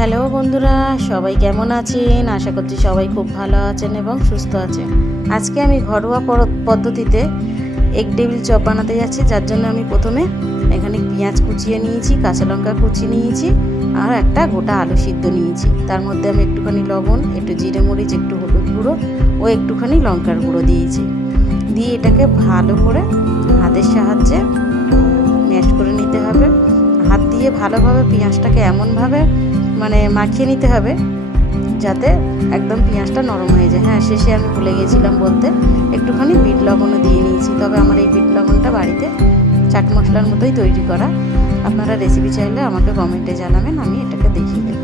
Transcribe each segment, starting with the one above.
Hello বন্ধুরা, সবাই কেমন আছেন? আশা করছি সবাই খুব ভালো আছেন এবং সুস্থ আছেন। আজকে আমি ঘরোয়া পদ্ধতিতে এগ টেবিল চপ বানাতে যাচ্ছি, যার জন্য আমি প্রথমে এখানে পেঁয়াজ কুচিয়ে নিয়েছি, কাঁচা লঙ্কা কুচিয়ে নিয়েছি আর একটা গোটা আলু সিদ্ধ নিয়েছি। তার মধ্যে আমি একটুখানি লবণ, একটু জিরে মরিচ, একটু হলুদ গুঁড়ো ও একটুখানি লঙ্কার গুঁড়ো দিয়েছি। দিয়ে এটাকে ভালো করে হাতের সাহায্যে ম্যাশ করে নিতে হবে। হাত দিয়ে ভালোভাবে পেঁয়াজটাকে এমনভাবে মাখিয়ে নিতে হবে যাতে একদম পেঁয়াজটা নরম হয়ে যায়। হ্যাঁ, শেষে আমি ভুলে গেছিলাম বলতে, একটুখানি বিট লবণও দিয়ে নিয়েছি। তবে আমার এই বিট লবণটা বাড়িতে চাট মশলার মতোই তৈরি করা। আপনারা রেসিপি চাইলে আমাকে কমেন্টে জানাবেন, আমি এটাকে দেখিয়ে দেব।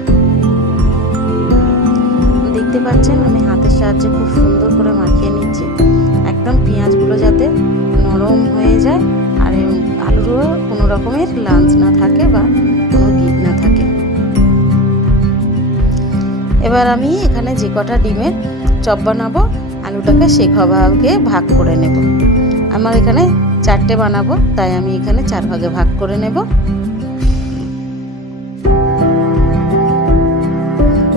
দেখতে পাচ্ছেন আমি হাতের সাহায্যে খুব সুন্দর করে মাখিয়ে নিচ্ছি, একদম পেঁয়াজগুলো যাতে নরম হয়ে যায় আর আলুরও কোনো রকমের লাঞ্চ না থাকে বা কোনো গিট না থাকে। এবার আমি এখানে যে কটা ডিমের চপ বানাবো, আলুটাকে ভাগে ভাগ করে নেব। আমার এখানে 4টে বানাবো, তাই আমি এখানে 4 ভাগে ভাগ করে নেব।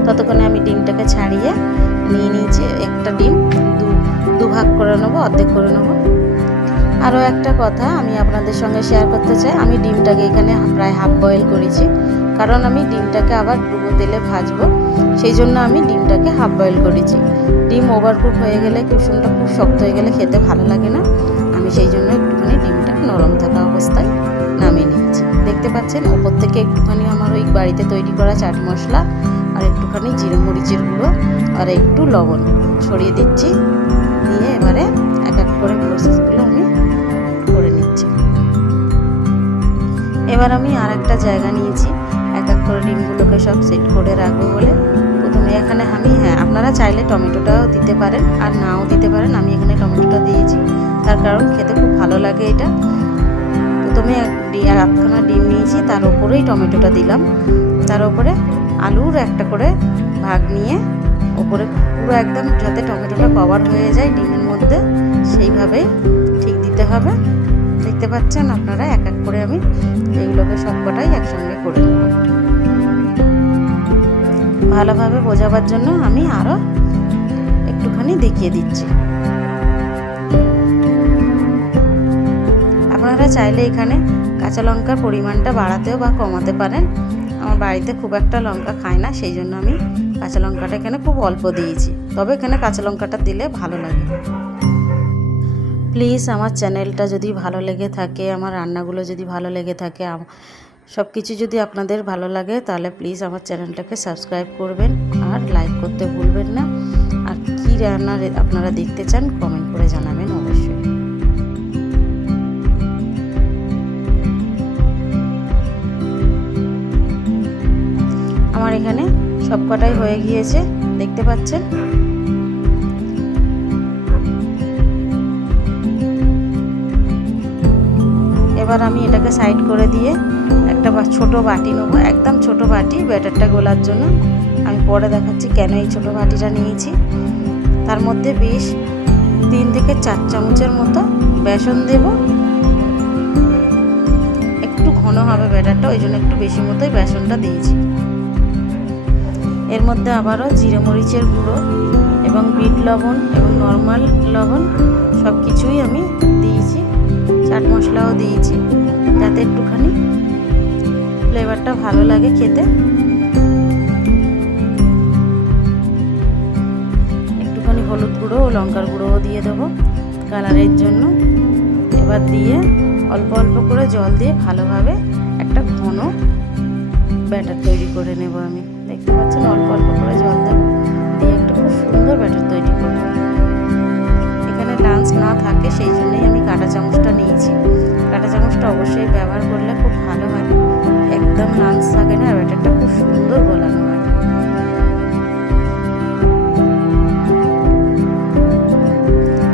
ততক্ষণে আমি ডিমটাকে ছাড়িয়ে নিয়ে নিয়েছি। একটা ডিম দু ভাগ করে নেবো, অর্ধেক করে নেবো। আরও একটা কথা আমি আপনাদের সঙ্গে শেয়ার করতে চাই, আমি ডিমটাকে এখানে প্রায় হাফ বয়েল করেছি, কারণ আমি ডিমটাকে আবার ডুবো তেলে ভাজবো, সেই জন্য আমি ডিমটাকে হাফ বয়েল করেছি। ডিম ওভারকুক হয়ে গেলে, কুসুমটা খুব শক্ত হয়ে গেলে খেতে ভালো লাগে না, আমি সেই জন্য একটুখানি ডিমটা নরম থাকা অবস্থায় নামিয়ে নিয়েছি। দেখতে পাচ্ছেন ওপর থেকে একটুখানি আমার ওই বাড়িতে তৈরি করা চাট মশলা আর একটুখানি জিরে মরিচের গুঁড়ো আর একটু লবণ ছড়িয়ে দিচ্ছি। দিয়ে এবারে এক এক করে প্রসেসগুলো আমি করে নিচ্ছি। এবার আমি আর একটা জায়গা নিয়েছি, এক এক করে ডিমগুলোকে সব সেট করে রাখবো বলে। প্রথমে এখানে আমি আপনারা চাইলে টমেটোটাও দিতে পারেন আর নাও দিতে পারেন, আমি এখানে টমেটোটা দিয়েছি, তার কারণ খেতে খুব ভালো লাগে এটা। প্রথমে আধখানা ডিম নিয়েছি, তার উপরেই টমেটোটা দিলাম, তার উপরে আলুর একটা করে ভাগ নিয়ে ওপরে পুরো একদম যাতে টমেটোটা কভার হয়ে যায় ডিমের মধ্যে, সেইভাবেই ঠিক দিতে হবে। দেখতে পাচ্ছেন আপনারা এক এক করে আমি এগুলোকে সবকটাই একসঙ্গে করে নেব। ভালোভাবে বোঝাবার জন্য আমি আরও একটুখানি দেখিয়ে দিচ্ছি। আপনারা চাইলে এখানে কাঁচা লঙ্কার পরিমাণটা বাড়াতেও বা কমাতে পারেন। আমার বাড়িতে খুব একটা লঙ্কা খায় না, সেই জন্য আমি কাঁচা লঙ্কাটা এখানে খুব অল্প দিয়েছি, তবে এখানে কাঁচা লঙ্কাটা দিলে ভালো লাগে। প্লিজ আমার চ্যানেলটা যদি ভালো লেগে থাকে, আমার রান্নাগুলো যদি ভালো লেগে থাকে, সব কিছু যদি আপনাদের ভালো লাগে, তাহলে প্লিজ আমার চ্যানেলটাকে সাবস্ক্রাইব করবেন আর লাইক করতে ভুলবেন না। আর কী রান্না আপনারা দেখতে চান কমেন্ট করে জানাবেন অবশ্যই। আমার এখানে সব কটাই হয়ে গিয়েছে, দেখতে পাচ্ছেন। এবার আমি এটাকে সাইড করে দিয়ে একটা ছোট বাটি নেব, একদম ছোট বাটি ব্যাটারটা গোলার জন্য। আমি পরে দেখাচ্ছি কেন এই ছোট বাটিটা নিয়েছি। তার মধ্যে বেশ 3 থেকে 4 চামচের মতো বেসন দেব। একটু ঘন হবে ব্যাটারটা, ওই জন্য একটু বেশি মতোই বেসনটা দিয়েছি। এর মধ্যে আবারও জিরে মরিচের গুঁড়ো এবং বিট লবণ এবং নর্মাল লবণ সব কিছুই আমি দিয়েছি, চাট মশলাও দিয়েছি, যাতে একটুখানি ফ্লেভারটা ভালো লাগে খেতে। একটুখানি হলুদ গুঁড়ো ও লঙ্কার গুঁড়োও দিয়ে দেবো কালারের জন্য। এবার দিয়ে অল্প অল্প করে জল দিয়ে ভালোভাবে একটা ঘন ব্যাটার তৈরি করে নেব আমি। দেখতে পাচ্ছেন অল্প অল্প করে জল দেবো, দিয়ে একটা খুব সুন্দর ব্যাটার তৈরি করবো। এখানে লাঞ্চ না থাকে, সেই জন্যই আমি কাঁটা চামচটা নিয়েছি। কাঁটা চামচটা অবশ্যই ব্যবহার করলে খুব ভালো হয়, একদম লাঞ্চ থাকে না, ব্যাটারটা খুব সুন্দর গলানো হয়।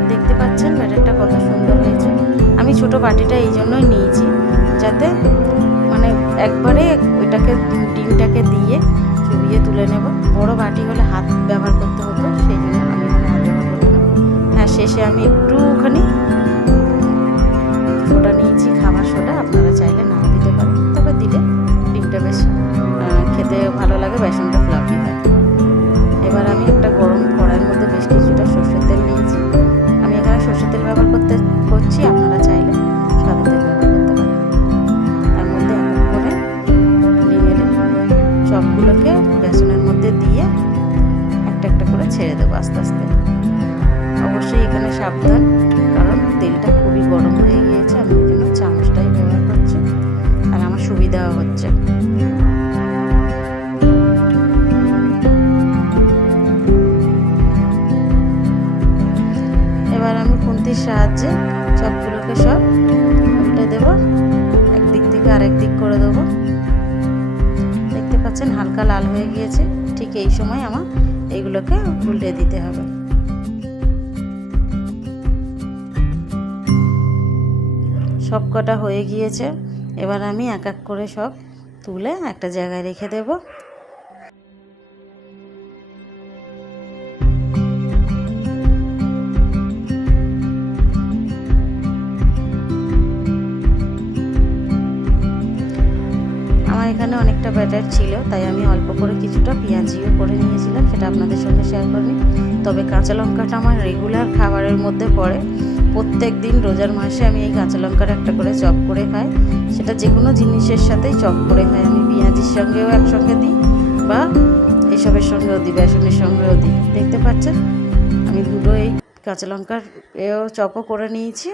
দেখতে পাচ্ছেন ব্যাটারটা কত সুন্দর হয়েছে। আমি ছোট বাটিটা এই জন্যই নিয়েছি, যাতে একবারে ওইটাকে ডিমটাকে দিয়ে চুবিয়ে তুলে নেব। বড় বাটি হলে হাত ব্যবহার করতে হতো, সেই জন্য আমি এখানে হাত ব্যবহার করবো না। হ্যাঁ, শেষে আমি একটুখানি সোডা নিয়েছি, খাবার সোডা, আপনারা চাইলে নাও দিতে পারেন, তবে দিলে ডিমটা বেশ খেতে ভালো লাগে, বেসন সাবধান, কারণ তেলটা খুবই গরম হয়ে গিয়েছে। আমি ওই জন্য চামচটাই ব্যবহার করছি, আর আমার সুবিধাও হচ্ছে। এবার আমি খুন্তির সাহায্যে চপগুলোকে সব উল্টে দেবো, একদিক থেকে আরেক দিক করে দেবো। দেখতে পাচ্ছেন হালকা লাল হয়ে গিয়েছে, ঠিক এই সময় আমার এইগুলোকে উল্টে দিতে হবে। সব কটা হয়ে গিয়েছে, এবার আমি এক এক করে সব তুলে একটা জায়গায় রেখে দেব। আমার এখানে অনেকটা ব্যাটার ছিল, তাই আমি অল্প করে কিছুটা পেঁয়াজিও করে নিয়েছিলাম, সেটা আপনাদের সঙ্গে শেয়ার করিনি। তবে কাঁচা লঙ্কাটা আমার রেগুলার খাবারের মধ্যে পড়ে। প্রত্যেক দিন রোজার মাসে আমি এই কাঁচা লঙ্কার একটা করে চপ করে খাই, সেটা যে কোনো জিনিসের সাথেই চপ করে খাই। আমি পেঁয়াজির সঙ্গেও একসঙ্গে দিই, বা এসবের সঙ্গেও দিই, বেসনের সঙ্গেও দিই। দেখতে পাচ্ছেন আমি দুটো এই কাঁচা লঙ্কার চপও করে নিয়েছি।